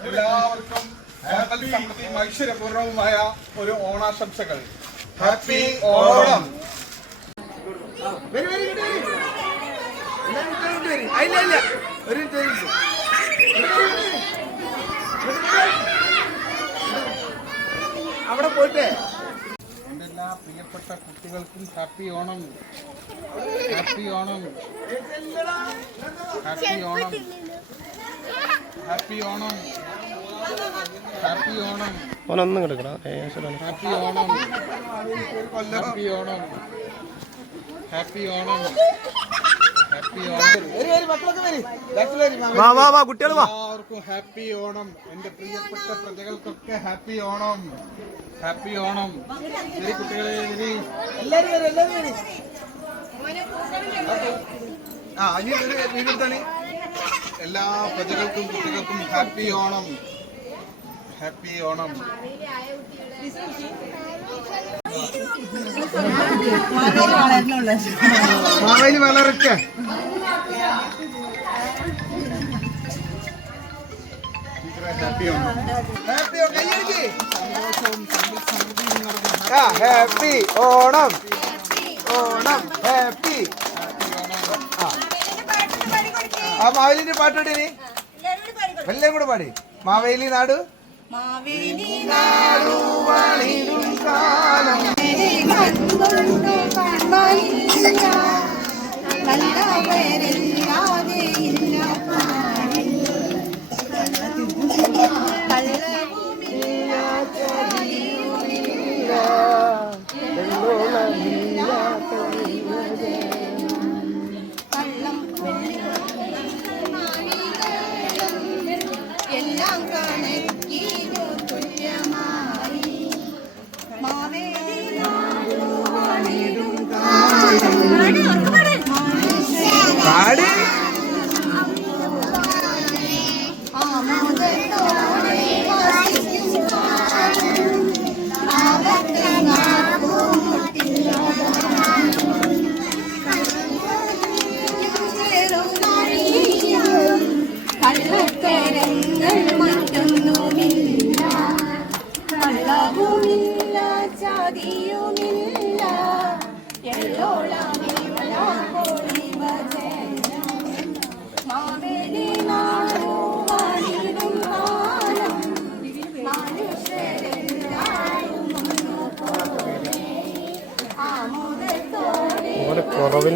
എല്ലാവർക്കും ഐശ്വര്യപൂർണവുമായ ഒരു ഓണാശംസകൾ ഹാപ്പി ഓണം. അവിടെ പോയിട്ടേ എന്റെ എല്ലാ പ്രിയപ്പെട്ട കുട്ടികൾക്കും happy Onam happy Onam happy Onam happy Onam happy Onam ഓനൊന്നും കിടക്കണം happy Onam happy Onam happy Onam Onam. വാ വാ വാ കുട്ടികൾ വാ എല്ലാവർക്കും ഹാപ്പി ഓണം എന്റെ പ്രിയപ്പെട്ട പ്രജകൾക്കൊക്കെ ഹാപ്പി ഓണം ഹാപ്പി ഓണം. ശരി കുട്ടികളെ ആ ഇനി ഒരു എല്ലാ പ്രജകൾക്കും കുട്ടികൾക്കും ഹാപ്പി ഓണം. ഹാപ്പി ഓണം. മാവേലി വളർക്ക ആ ഹാപ്പി ഓണം. ഓണം ഹാപ്പി ആ. മാവേലിന്റെ പാട്ട് പാടി നീ. എല്ലാം കൂടെ പാടി. മാവേലി നാട്. മാവേലി നാടു കാലം.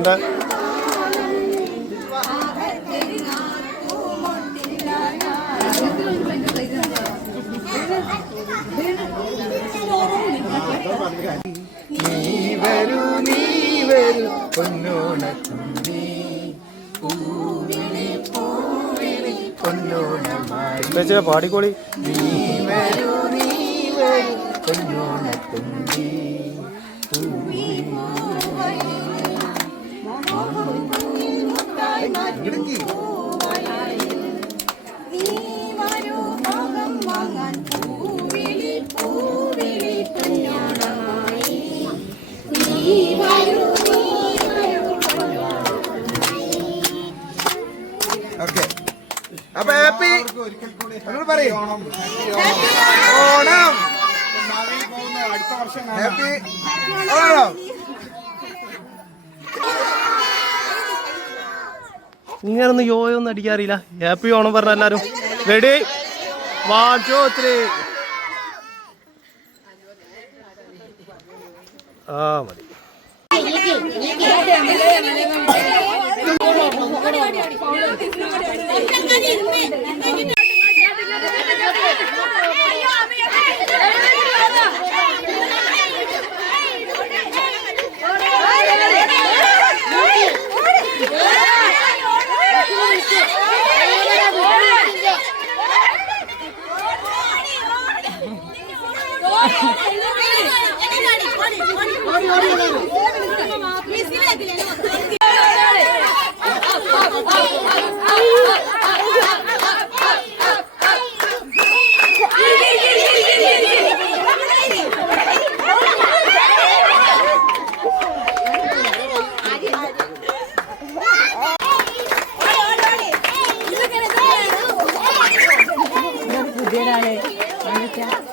കുറവിന്റെ നീ വരൂ നീ വരൂ പൊന്നോണത്തുമ്പി പൂവിളി പൂവിളി പൊന്നോണമായി. ചേച്ചിയെ പാടിക്കോളി. നീ വരൂ നീ വരൂ പൂവിളി ഓക്കെ അപ്പൊ ഹാപ്പി. നിങ്ങൾ പറയും. ഓണം. ഹാപ്പി. ഓണം ഓണം മാവേലി പോകുന്ന അടുത്ത വർഷം കാണാം. ഹാപ്പി ഓണം ഇങ്ങനൊന്നും യോയോ ഒന്നും അടിക്കാറില്ല ഹാപ്പി ഓണം പറഞ്ഞ എല്ലാരും റെഡി വൺ ടു ത്രീ ആ മതി Yeah.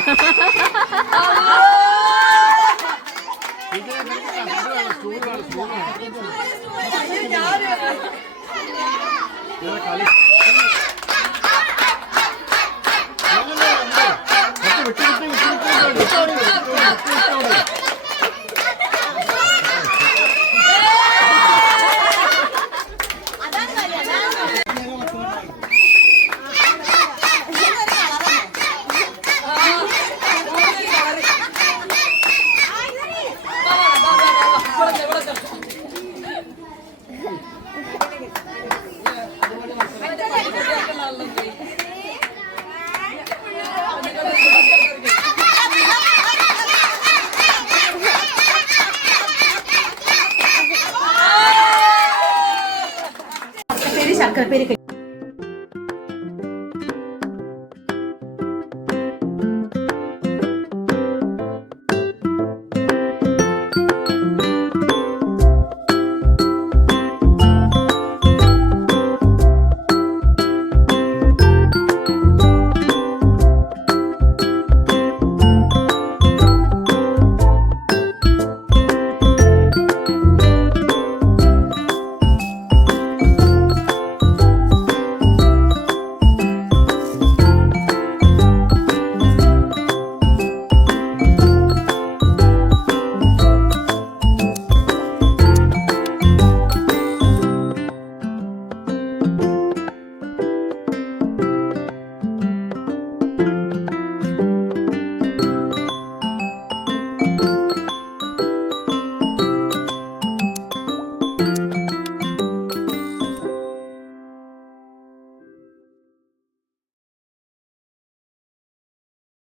哈哈哈哈哈哈！啊！你家那个，你家，你家那个，太厉了！有点卡力。переходите.